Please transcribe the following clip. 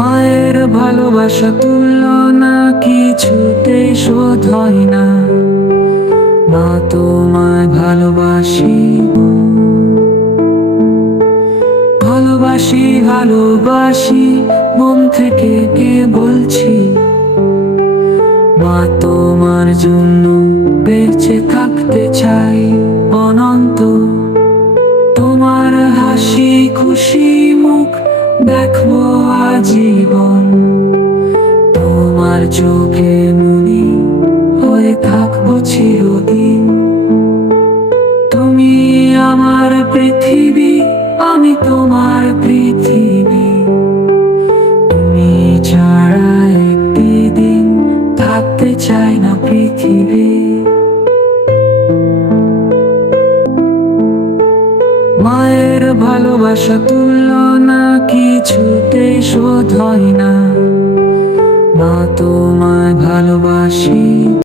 মায়ের ভালোবাসা তুলনা কিছুতে শোধ হয় না। মা তোমায় ভালোবাসি ভালোবাসি ভালোবাসি, মন থেকে কে বলছি? মা তোমার জন্য বেঁচে থাকতে চাই অনন্ত। তোমার হাসি, খুশি মুখ দেখব আজীবন তোমার চোখে মুনি হয়ে থাকব চিরদিন। তুমি আমার পৃথিবী, আমি তোমার পৃথিবী। তুমি ছাড়া একটি দিন থাকতে চাই না পৃথিবী। মায়ের ভালোবাসা তুলনা কিছুতে শোধ হয় না। মা তোমায় ভালোবাসি।